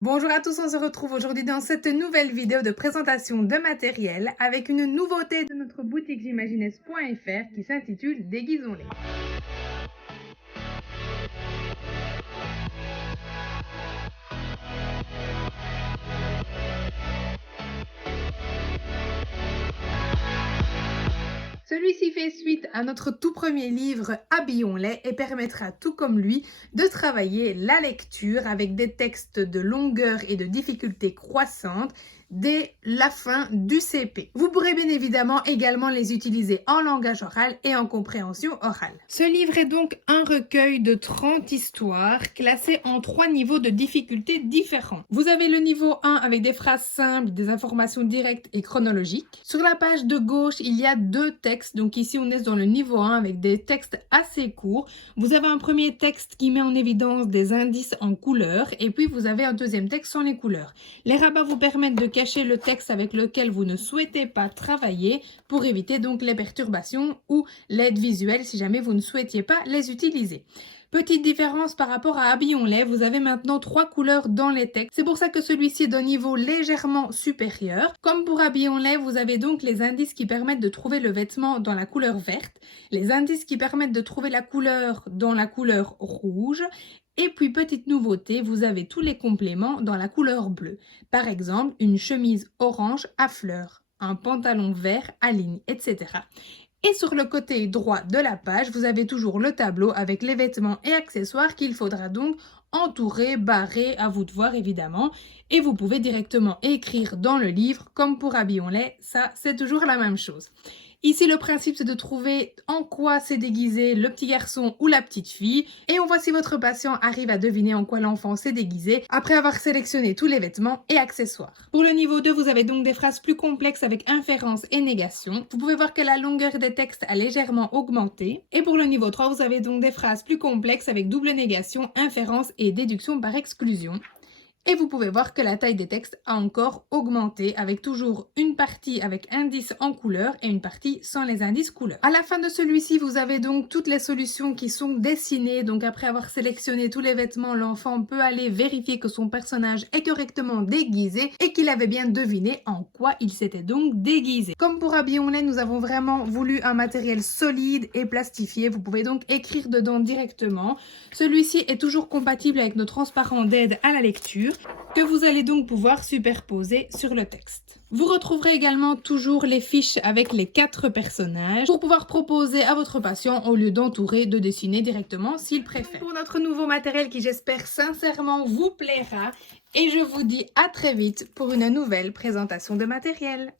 Bonjour à tous, on se retrouve aujourd'hui dans cette nouvelle vidéo de présentation de matériel avec une nouveauté de notre boutique j'imaginesse.fr qui s'intitule Déguisons-les. Celui-ci fait suite à notre tout premier livre Habillons-les et permettra, tout comme lui, de travailler la lecture avec des textes de longueur et de difficulté croissante dès la fin du CP. Vous pourrez bien évidemment également les utiliser en langage oral et en compréhension orale. Ce livre est donc un recueil de 30 histoires classées en 3 niveaux de difficulté différents. Vous avez le niveau 1 avec des phrases simples, des informations directes et chronologiques. Sur la page de gauche, il y a 2 textes. Donc ici, on est dans le niveau 1 avec des textes assez courts. Vous avez un premier texte qui met en évidence des indices en couleurs et puis vous avez un deuxième texte sans les couleurs. Les rabats vous permettent de cacher le texte avec lequel vous ne souhaitez pas travailler pour éviter donc les perturbations ou l'aide visuelle si jamais vous ne souhaitiez pas les utiliser. Petite différence par rapport à Habillons-les, vous avez maintenant 3 couleurs dans les textes. C'est pour ça que celui-ci est d'un niveau légèrement supérieur. Comme pour Habillons-les, vous avez donc les indices qui permettent de trouver le vêtement dans la couleur verte, les indices qui permettent de trouver la couleur dans la couleur rouge. Et puis, petite nouveauté, vous avez tous les compléments dans la couleur bleue. Par exemple, une chemise orange à fleurs, un pantalon vert à lignes, etc. Et sur le côté droit de la page, vous avez toujours le tableau avec les vêtements et accessoires qu'il faudra donc entourer, barrer, à vous de voir évidemment. Et vous pouvez directement écrire dans le livre, comme pour Habillons-les, ça c'est toujours la même chose. Ici, le principe, c'est de trouver en quoi s'est déguisé le petit garçon ou la petite fille. Et on voit si votre patient arrive à deviner en quoi l'enfant s'est déguisé après avoir sélectionné tous les vêtements et accessoires. Pour le niveau 2, vous avez donc des phrases plus complexes avec inférence et négation. Vous pouvez voir que la longueur des textes a légèrement augmenté. Et pour le niveau 3, vous avez donc des phrases plus complexes avec double négation, inférence et déduction par exclusion. Et vous pouvez voir que la taille des textes a encore augmenté avec toujours une partie avec indices en couleur et une partie sans les indices couleurs. À la fin de celui-ci, vous avez donc toutes les solutions qui sont dessinées. Donc après avoir sélectionné tous les vêtements, l'enfant peut aller vérifier que son personnage est correctement déguisé et qu'il avait bien deviné en quoi il s'était donc déguisé. Comme pour Habillons-les, nous avons vraiment voulu un matériel solide et plastifié. Vous pouvez donc écrire dedans directement. Celui-ci est toujours compatible avec nos transparents d'aide à la lecture, que vous allez donc pouvoir superposer sur le texte. Vous retrouverez également toujours les fiches avec les 4 personnages pour pouvoir proposer à votre patient au lieu d'entourer, de dessiner directement s'il préfère. Pour notre nouveau matériel qui j'espère sincèrement vous plaira et je vous dis à très vite pour une nouvelle présentation de matériel.